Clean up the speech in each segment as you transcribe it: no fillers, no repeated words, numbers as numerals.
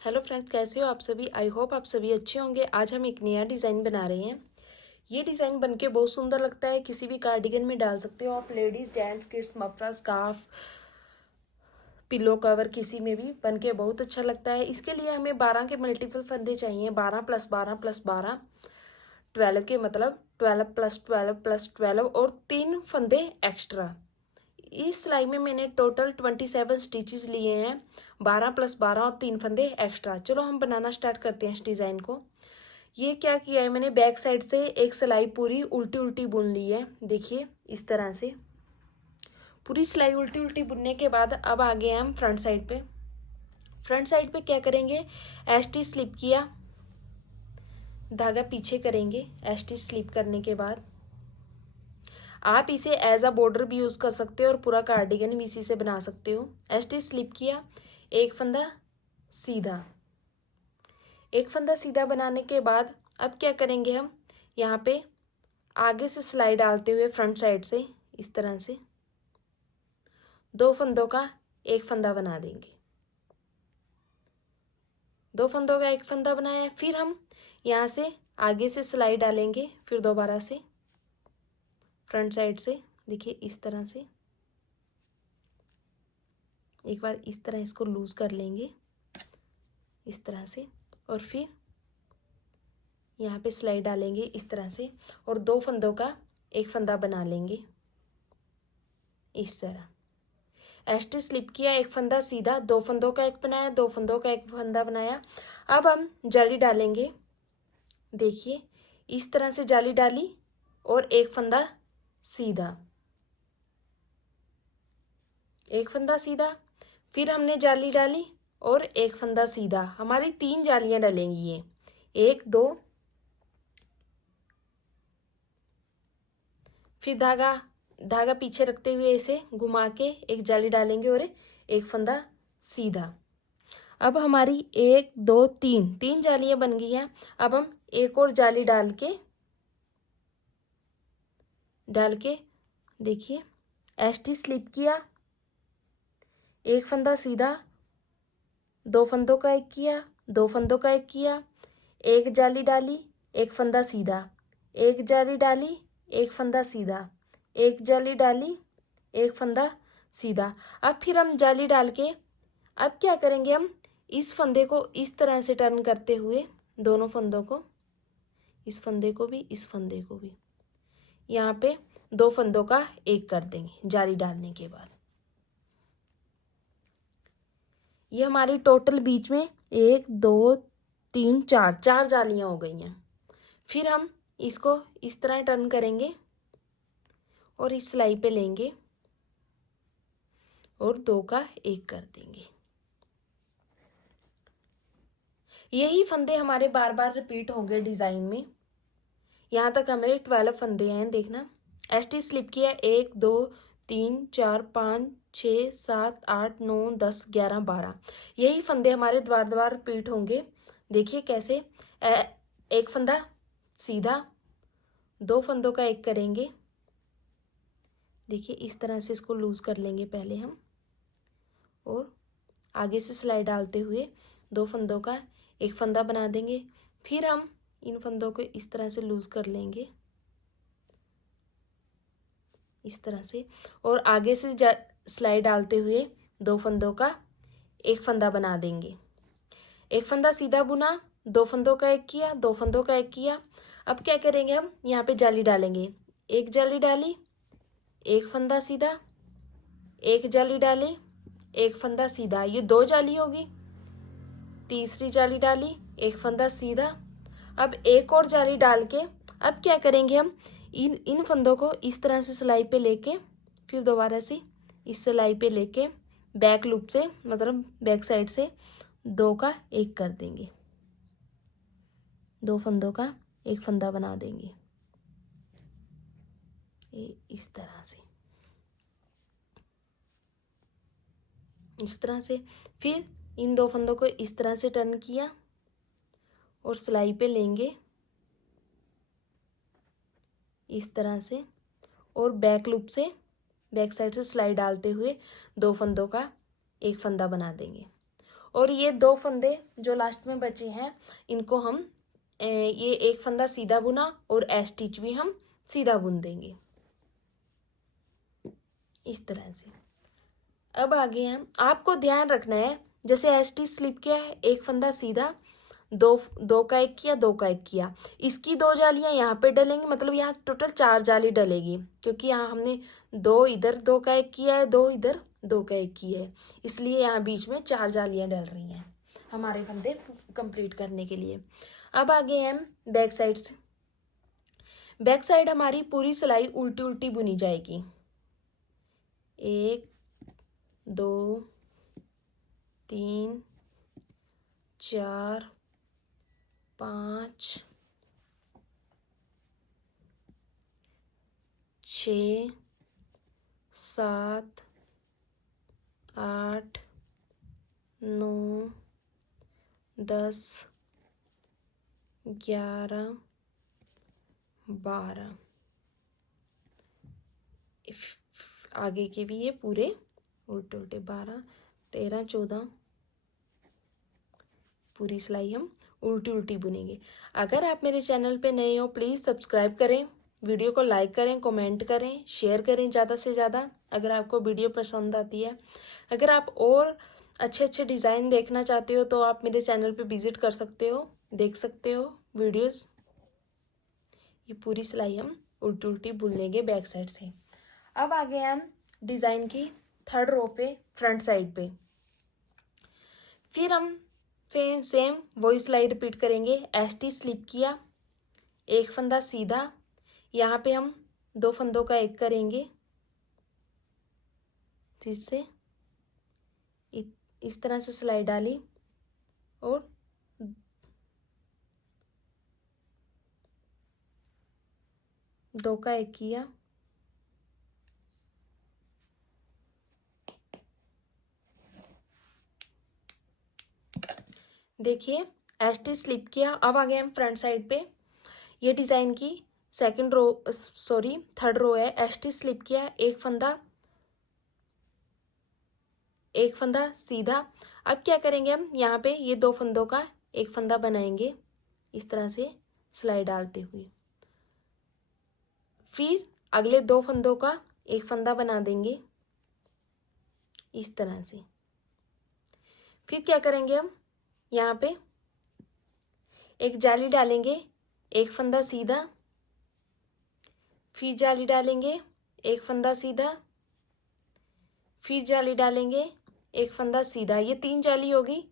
Hello friends, कैसे हो आप सभी। आई होप आप सभी अच्छे होंगे। आज हम एक नया डिज़ाइन बना रहे हैं। ये डिज़ाइन बनके बहुत सुंदर लगता है, किसी भी कार्डिगन में डाल सकते हो आप। Ladies, gents, kids, muffler, scarf, pillow cover, किसी में भी बनके बहुत अच्छा लगता है। इसके लिए हमें 12 के मल्टीपल फंदे चाहिए। 12 + 12 + 12 12 के मतलब 12 + 12 + 12 और 3 फंदे एक्स्ट्रा। इस सिलाई में मैंने टोटल 27 स्टिचेस लिए हैं। 12 + 12 और 3 फंदे एक्स्ट्रा। चलो हम बनाना स्टार्ट करते हैं इस डिज़ाइन को। ये क्या किया है मैंने, बैक साइड से एक सिलाई पूरी उल्टी उल्टी बुन ली है। देखिए इस तरह से पूरी सिलाई उल्टी उल्टी बुनने के बाद अब आ गए हम फ्रंट साइड पे। फ्रंट साइड पे क्या करेंगे, एसटी स्लिप किया, धागा पीछे करेंगे। एसटी स्लिप करने के बाद आप इसे एज अ बॉर्डर भी यूज़ कर सकते हो और पूरा कार्डिगन भी इसी से बना सकते हो। एसटी स्लिप किया, एक फंदा सीधा। एक फंदा सीधा बनाने के बाद अब क्या करेंगे, हम यहाँ पे आगे से सिलाई डालते हुए फ्रंट साइड से इस तरह से 2 फंदों का एक फंदा बना देंगे। 2 फंदों का एक फंदा बनाया, फिर हम यहाँ से आगे से सिलाई डालेंगे, फिर दोबारा से फ्रंट साइड से देखिए इस तरह से एक बार इस तरह इसको लूज कर लेंगे इस तरह से, और फिर यहाँ पे सिलाई डालेंगे इस तरह से और 2 फंदों का एक फंदा बना लेंगे इस तरह। एसटी स्लिप किया, एक फंदा सीधा, 2 फंदों का एक बनाया, 2 फंदों का एक फंदा बनाया। अब हम जाली डालेंगे। देखिए इस तरह से जाली डाली और एक फंदा सीधा, एक फंदा सीधा, फिर हमने जाली डाली और एक फंदा सीधा। हमारी 3 जालियां डलेंगी ये, 1 2, फिर धागा पीछे रखते हुए इसे घुमा के एक जाली डालेंगे और एक फंदा सीधा। अब हमारी 1 2 3 जालियां बन गई हैं। अब हम एक और जाली डाल के देखिए एसटी स्लिप किया, एक फंदा सीधा, 2 फंदों का एक किया, 2 फंदों का एक किया, एक जाली डाली, एक फंदा सीधा, एक जाली डाली, एक फंदा सीधा, एक जाली डाली, एक फंदा सीधा। अब फिर हम जाली डाल के अब क्या करेंगे, हम इस फंदे को इस तरह से टर्न करते हुए दोनों फंदों को, इस फंदे को भी, इस फंदे को भी, यहाँ पे 2 फंदों का एक कर देंगे जाली डालने के बाद। ये हमारी टोटल बीच में 1 2 3 4 जालियां हो गई हैं। फिर हम इसको इस तरह टर्न करेंगे और इस सिलाई पे लेंगे और 2 का एक कर देंगे। यही फंदे हमारे बार बार रिपीट होंगे डिज़ाइन में। यहाँ तक हमारे 12 फंदे हैं। देखना एसटी स्लिप किया, 1 2 3 4 5 6 7 8 9 10 11 12। यही फंदे हमारे द्वार द्वार रिपीट होंगे। देखिए कैसे, एक फंदा सीधा, 2 फंदों का एक करेंगे। देखिए इस तरह से इसको लूज कर लेंगे पहले हम, और आगे से सिलाई डालते हुए 2 फंदों का एक फंदा बना देंगे। फिर हम इन फंदों को इस तरह से लूज कर लेंगे इस तरह से, और आगे से सिलाई डालते हुए 2 फंदों का एक फंदा बना देंगे। एक फंदा सीधा बुना, 2 फंदों का एक किया, 2 फंदों का एक किया। अब क्या करेंगे, हम यहाँ पे जाली डालेंगे। एक जाली डाली, एक फंदा सीधा, एक जाली डाली, एक फंदा सीधा, ये 2 जाली होगी। तीसरी जाली डाली, एक फंदा सीधा। अब एक और जाली डाल के अब क्या करेंगे, हम इन फंदों को इस तरह से सिलाई पे लेके फिर दोबारा से इस सिलाई पे लेके बैक लूप से मतलब बैक साइड से 2 का एक कर देंगे। 2 फंदों का एक फंदा बना देंगे इस तरह से, इस तरह से। फिर इन 2 फंदों को इस तरह से टर्न किया और सिलाई पे लेंगे इस तरह से, और बैक लूप से बैक साइड से सिलाई डालते हुए 2 फंदों का एक फंदा बना देंगे। और ये 2 फंदे जो लास्ट में बचे हैं इनको हम ये एक फंदा सीधा बुना और एस स्टिच भी हम सीधा बुन देंगे इस तरह से। अब आगे हम आपको ध्यान रखना है, जैसे एस स्टिच स्लिप किया है, एक फंदा सीधा, दो का एक किया, 2 का एक किया, इसकी 2 जालियां यहाँ पे डलेंगी, मतलब यहाँ टोटल 4 जाली डलेगी, क्योंकि यहाँ हमने 2 इधर 2 का एक किया है, 2 इधर 2 का एक किया है, इसलिए यहाँ बीच में 4 जालियां डल रही हैं हमारे फंदे कंप्लीट करने के लिए। अब आगे हम बैक साइड से, बैक साइड हमारी पूरी सिलाई उल्टी उल्टी बुनी जाएगी। 1 2 3 4 5 6 7 8 9 10 11 12, आगे के भी ये पूरे उल्टे उल्टे 12 13 14 पूरी सिलाई हम उल्टी उल्टी बुनेंगे। अगर आप मेरे चैनल पे नए हो प्लीज़ सब्सक्राइब करें, वीडियो को लाइक करें, कमेंट करें, शेयर करें ज़्यादा से ज़्यादा अगर आपको वीडियो पसंद आती है। अगर आप और अच्छे अच्छे डिज़ाइन देखना चाहते हो तो आप मेरे चैनल पे विज़िट कर सकते हो, देख सकते हो वीडियोस। ये पूरी सिलाई हम उल्टी उल्टी बुन लेंगे बैक साइड से। अब आगे हम डिज़ाइन की 3rd रो पे फ्रंट साइड पे, फिर सेम वही सिलाई रिपीट करेंगे। एस स्टिच स्लिप किया, एक फंदा सीधा, यहाँ पे हम 2 फंदों का एक करेंगे, जिससे इस तरह से सिलाई डाली और 2 का एक किया, देखिए एस स्टिच स्लिप किया। अब आ गए हम फ्रंट साइड पे, ये डिज़ाइन की 3rd रो है। एस स्टिच स्लिप किया, एक फंदा सीधा। अब क्या करेंगे हम, यहाँ पे ये 2 फंदों का एक फंदा बनाएंगे इस तरह से सिलाई डालते हुए, फिर अगले 2 फंदों का एक फंदा बना देंगे इस तरह से। फिर क्या करेंगे हम, यहाँ पे एक जाली डालेंगे, एक फंदा सीधा, फिर जाली डालेंगे, एक फंदा सीधा, फिर जाली डालेंगे, एक फंदा सीधा, ये 3 जाली होगी,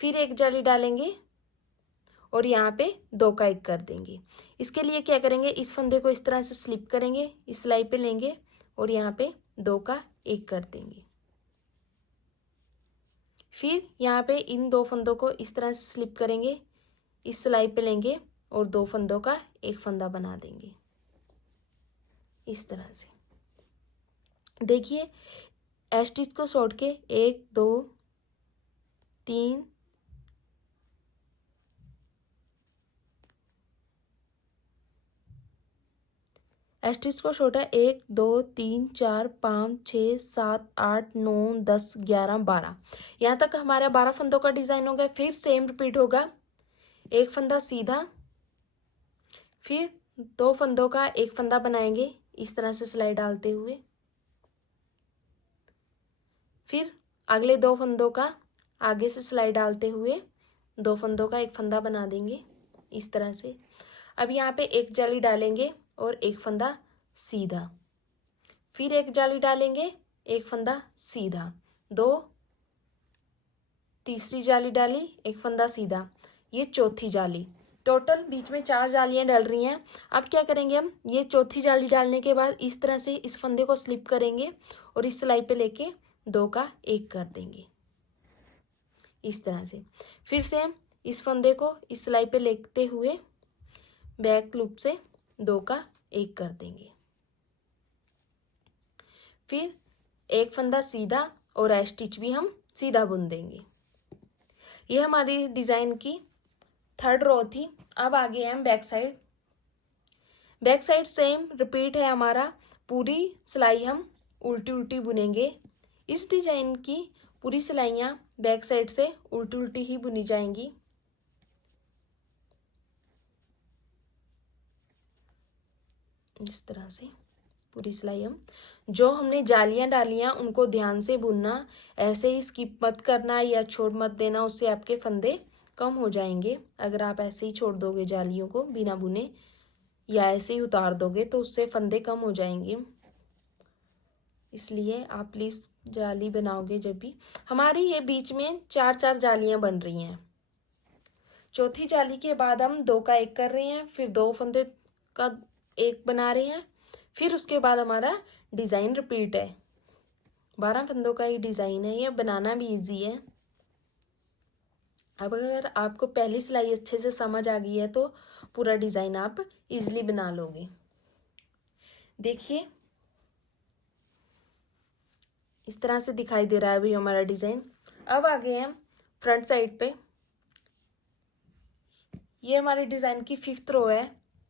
फिर एक जाली डालेंगे और यहाँ पे 2 का एक कर देंगे। इसके लिए क्या करेंगे, इस फंदे को इस तरह से स्लिप करेंगे, इस सिलाई पे लेंगे और यहाँ पे 2 का एक कर देंगे। फिर यहाँ पे इन 2 फंदों को इस तरह से स्लिप करेंगे, इस सिलाई पे लेंगे और 2 फंदों का एक फंदा बना देंगे इस तरह से। देखिए एस स्टिच को छोड़ के 1 2 3 एस स्टिच को छोटा 1 2 3 4 5 6 7 8 9 10 11 12, यहाँ तक हमारा 12 फंदों का डिज़ाइन हो गया। फिर सेम रिपीट होगा, एक फंदा सीधा, फिर 2 फंदों का एक फंदा बनाएंगे इस तरह से सिलाई डालते हुए, फिर अगले 2 फंदों का आगे से सिलाई डालते हुए 2 फंदों का एक फंदा बना देंगे इस तरह से। अब यहाँ पे एक जाली डालेंगे और एक फंदा सीधा, फिर एक जाली डालेंगे, एक फंदा सीधा, 2 तीसरी जाली डाली, एक फंदा सीधा, ये चौथी जाली, टोटल बीच में 4 जालियां डल रही हैं। अब क्या करेंगे हम, ये चौथी जाली डालने के बाद इस तरह से इस फंदे को स्लिप करेंगे और इस सिलाई पे लेके 2 का एक कर देंगे इस तरह से। फिर से हम इस फंदे को इस सिलाई पे लेते हुए बैक लूप से 2 का एक कर देंगे, फिर एक फंदा सीधा और एस स्टिच भी हम सीधा बुन देंगे। ये हमारी डिज़ाइन की 3rd रो थी। अब आगे हम back side, back side same repeat है हमारा, पूरी सिलाई हम उल्टी उल्टी बुनेंगे। इस डिज़ाइन की पूरी सिलाइयाँ बैक साइड से उल्टी उल्टी ही बुनी जाएंगी। इस तरह से पूरी सिलाई हम जो हमने जालियाँ डाली हैं उनको ध्यान से बुनना, ऐसे ही स्किप मत करना या छोड़ मत देना, उससे आपके फंदे कम हो जाएंगे। अगर आप ऐसे ही छोड़ दोगे जालियों को बिना बुने या ऐसे ही उतार दोगे तो उससे फंदे कम हो जाएंगे। इसलिए आप प्लीज़ जाली बनाओगे जब भी। हमारी ये बीच में 4-4 जालियाँ बन रही हैं। चौथी जाली के बाद हम 2 का 1 कर रहे हैं, फिर 2 फंदे का 1 बना रहे हैं, फिर उसके बाद हमारा डिज़ाइन रिपीट है। 12 फंदों का ही डिज़ाइन है, ये बनाना भी इजी है। अब अगर आपको पहली सिलाई अच्छे से समझ आ गई है तो पूरा डिज़ाइन आप इजीली बना लोगे। देखिए इस तरह से दिखाई दे रहा है अभी हमारा डिज़ाइन। अब आ गए हम फ्रंट साइड पे। ये हमारे डिज़ाइन की 5th रो है।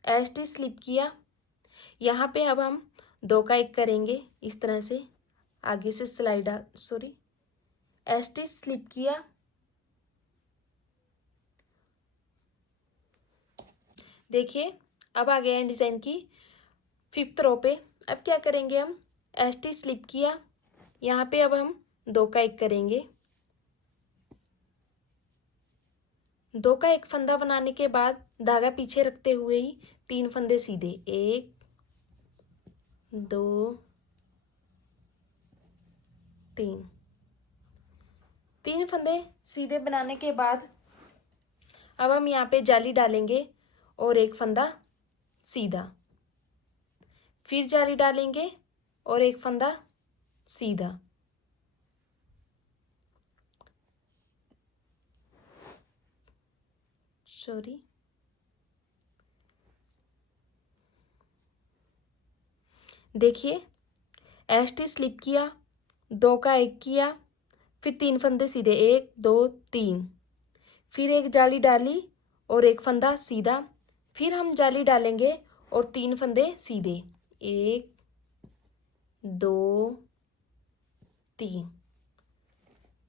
एस्ट स्लिप किया, यहाँ पे अब हम 2 का 1 करेंगे इस तरह से, आगे से स्लाइड एस्ट स्लिप किया, देखिए अब आ गए हैं डिज़ाइन की 5th रो पे। अब क्या करेंगे हम, एस्ट स्लिप किया, यहाँ पे अब हम 2 का 1 करेंगे। 2 का 1 फंदा बनाने के बाद धागा पीछे रखते हुए ही 3 फंदे सीधे, 1 2 3। 3 फंदे सीधे बनाने के बाद अब हम यहाँ पे जाली डालेंगे और 1 फंदा सीधा, फिर जाली डालेंगे और 1 फंदा सीधा, देखिए एस्ट स्लिप किया, 2 का 1 किया, फिर 3 फंदे सीधे, 1 2 3, फिर 1 जाली डाली और 1 फंदा सीधा, फिर हम जाली डालेंगे और 3 फंदे सीधे, 1 2 3।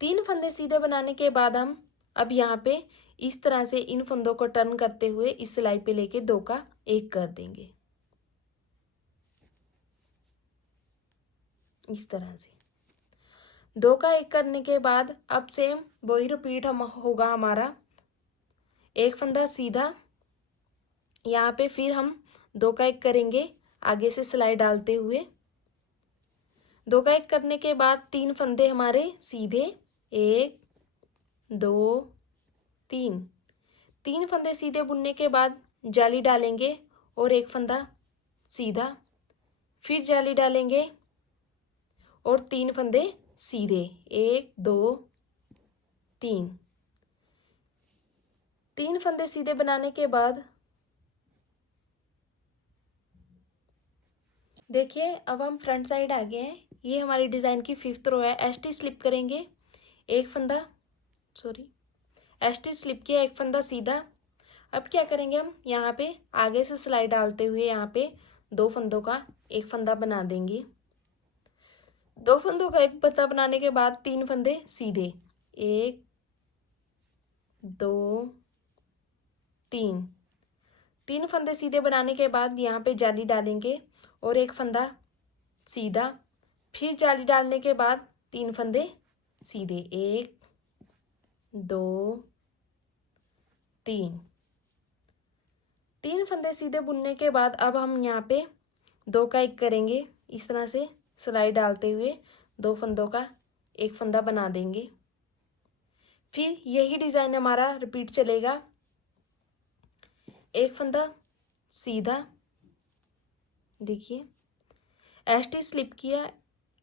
3 फंदे सीधे बनाने के बाद हम अब यहाँ पे इस तरह से इन फंदों को टर्न करते हुए इस सिलाई पे लेके 2 का 1 कर देंगे, इस तरह से 2 का 1 करने के बाद अब सेम वही रिपीट होगा हमारा। 1 फंदा सीधा, यहाँ पे फिर हम 2 का 1 करेंगे आगे से सिलाई डालते हुए। 2 का 1 करने के बाद 3 फंदे हमारे सीधे, 1 2 3। 3 फंदे सीधे बुनने के बाद जाली डालेंगे और 1 फंदा सीधा, फिर जाली डालेंगे और 3 फंदे सीधे, 1 2 3। 3 फंदे सीधे बनाने के बाद देखिए अब हम फ्रंट साइड आ गए हैं। ये हमारी डिज़ाइन की 5th रो है। एस्ट स्लिप करेंगे, 1 फंदा एस्ट स्लिप किया, 1 फंदा सीधा। अब क्या करेंगे हम, यहाँ पे आगे से सिलाई डालते हुए यहाँ पे 2 फंदों का 1 फंदा बना देंगे। 2 फंदों का 1 फंदा बनाने के बाद 3 फंदे सीधे, 1 2 3। 3 फंदे सीधे बनाने के बाद यहाँ पे जाली डालेंगे और 1 फंदा सीधा, फिर जाली डालने के बाद 3 फंदे सीधे, 1 2 3। 3 फंदे सीधे बुनने के बाद अब हम यहाँ पे 2 का 1 करेंगे, इस तरह से सिलाई डालते हुए 2 फंदों का 1 फंदा बना देंगे। फिर यही डिज़ाइन हमारा रिपीट चलेगा। 1 फंदा सीधा, देखिए एस्ट स्लिप किया,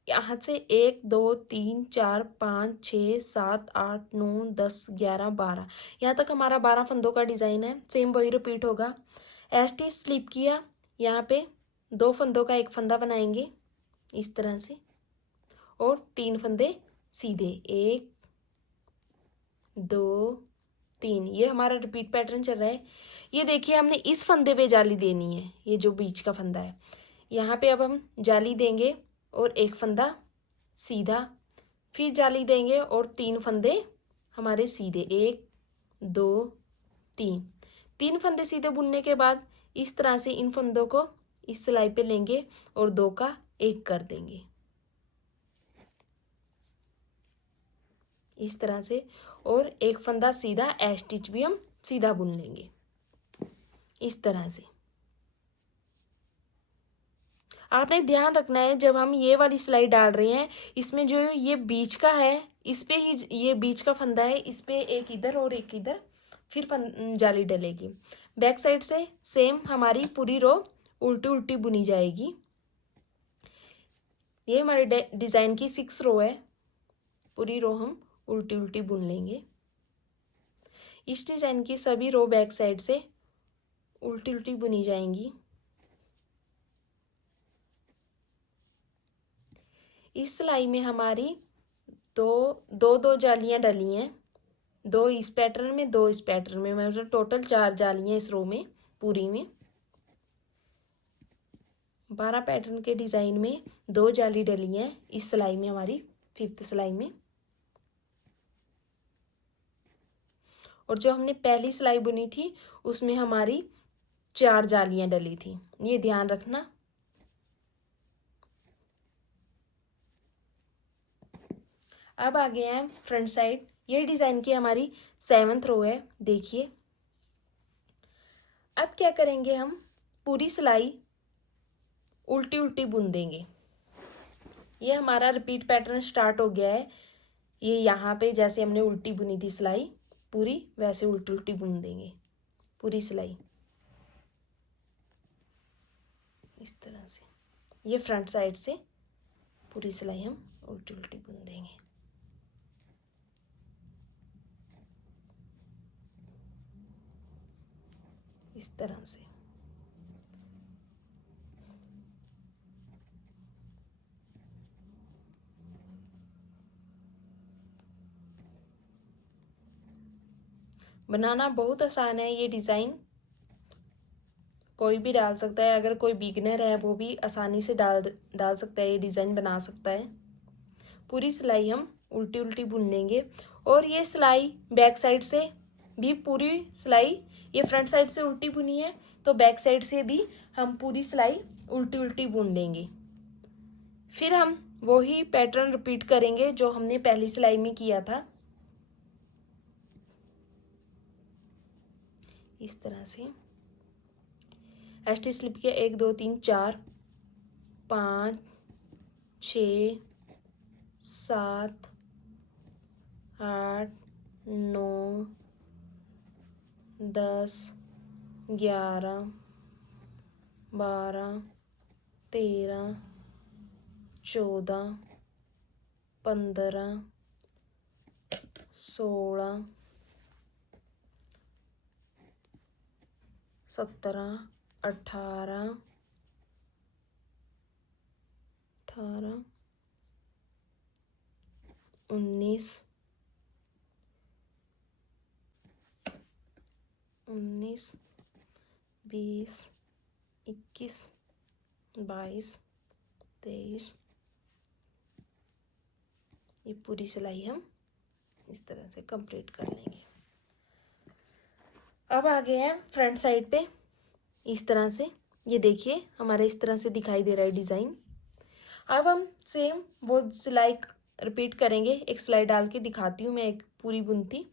यहाँ से 1 2 3 4 5 6 7 8 9 10 11 12, यहाँ तक हमारा 12 फंदों का डिज़ाइन है। सेम वही रिपीट होगा। एस्ट स्लिप किया, यहाँ पे 2 फंदों का 1 फंदा बनाएंगे इस तरह से और 3 फंदे सीधे, 1 2 3। ये हमारा रिपीट पैटर्न चल रहा है। ये देखिए हमने इस फंदे पे जाली देनी है, ये जो बीच का फंदा है यहाँ पे अब हम जाली देंगे और 1 फंदा सीधा, फिर जाली देंगे और 3 फंदे हमारे सीधे, 1 2 3, 3 फंदे सीधे बुनने के बाद इस तरह से इन फंदों को इस सिलाई पे लेंगे और 2 का 1 कर देंगे इस तरह से, और एक फंदा सीधा ए स्टिच भी हम सीधा बुन लेंगे इस तरह से। आपने ध्यान रखना है जब हम ये वाली सिलाई डाल रहे हैं, इसमें जो ये बीच का है इस पे ही, ये बीच का फंदा है इस पे एक इधर और एक इधर, फिर जाली डलेगी। बैक साइड से सेम हमारी पूरी रो उल्टी उल्टी बुनी जाएगी। ये हमारे डिज़ाइन की 6 रो है, पूरी रो हम उल्टी उल्टी बुन लेंगे। इस डिज़ाइन की सभी रो बैक साइड से उल्टी उल्टी बुनी जाएंगी। इस सिलाई में हमारी दो जालियां डली हैं, 2 इस पैटर्न में 2 इस पैटर्न में, मतलब टोटल 4 जालियां इस रो में पूरी में। 12 पैटर्न के डिज़ाइन में 2 जाली डली हैं इस सिलाई में, हमारी 5th सिलाई में। और जो हमने पहली सिलाई बुनी थी उसमें हमारी 4 जालियां डली थी, ये ध्यान रखना। अब आ गए हैं फ्रंट साइड। ये डिज़ाइन की हमारी 7th रो है, देखिए। अब क्या करेंगे, हम पूरी सिलाई उल्टी उल्टी बुन देंगे। ये हमारा रिपीट पैटर्न स्टार्ट हो गया है। ये यहाँ पे जैसे हमने उल्टी बुनी थी सिलाई पूरी, वैसे उल्टी उल्टी बुन देंगे पूरी सिलाई इस तरह से। ये फ्रंट साइड से पूरी सिलाई हम उल्टी उल्टी बुन देंगे इस तरह से। बनाना बहुत आसान है, ये डिज़ाइन कोई भी डाल सकता है। अगर कोई बिगनर है वो भी आसानी से डाल सकता है, ये डिज़ाइन बना सकता है। पूरी सिलाई हम उल्टी उल्टी बुन लेंगे। और ये सिलाई बैक साइड से भी पूरी सिलाई, ये फ्रंट साइड से उल्टी बुनी है तो बैक साइड से भी हम पूरी सिलाई उल्टी उल्टी बुन लेंगे। फिर हम वही पैटर्न रिपीट करेंगे जो हमने पहली सिलाई में किया था इस तरह से। स्टिच स्लिप के 1 2 3 4 5 6 7 8 9 10 11 12 13 14 15 16 17 18 19 20 21 22 23। ये पूरी सिलाई हम इस तरह से कंप्लीट कर लेंगे। अब आ गए हैं फ्रंट साइड पे इस तरह से। ये देखिए हमारा इस तरह से दिखाई दे रहा है डिज़ाइन। अब हम सेम वो सिलाई रिपीट करेंगे। एक सिलाई डाल के दिखाती हूँ मैं, एक पूरी बुनती।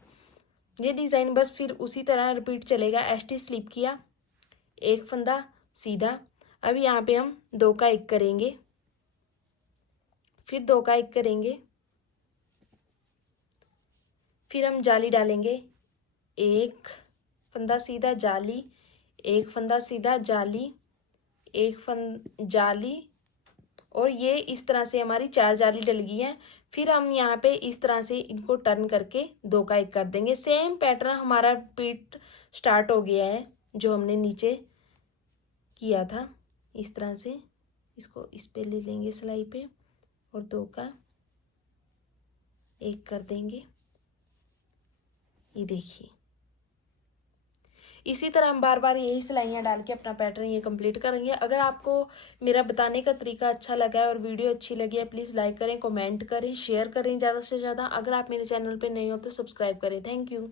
ये डिज़ाइन बस फिर उसी तरह रिपीट चलेगा। स्टिच स्लिप किया, एक फंदा सीधा। अब यहाँ पे हम 2 का 1 करेंगे, फिर 2 का 1 करेंगे, फिर हम जाली डालेंगे, एक फंदा सीधा जाली, एक फंदा सीधा जाली, एक जाली, और ये इस तरह से हमारी 4 जाली डल गई है। फिर हम यहाँ पे इस तरह से इनको टर्न करके 2 का 1 कर देंगे। सेम पैटर्न हमारा रिपीट स्टार्ट हो गया है जो हमने नीचे किया था। इस तरह से इसको इस पे ले लेंगे सिलाई पे और 2 का 1 कर देंगे। ये देखिए इसी तरह हम बार बार यही सिलाइयाँ डाल के अपना पैटर्न ये कंप्लीट करेंगे। अगर आपको मेरा बताने का तरीका अच्छा लगा है और वीडियो अच्छी लगी है, प्लीज़ लाइक करें, कमेंट करें, शेयर करें ज़्यादा से ज़्यादा। अगर आप मेरे चैनल पर नए हो तो सब्सक्राइब करें। Thank you.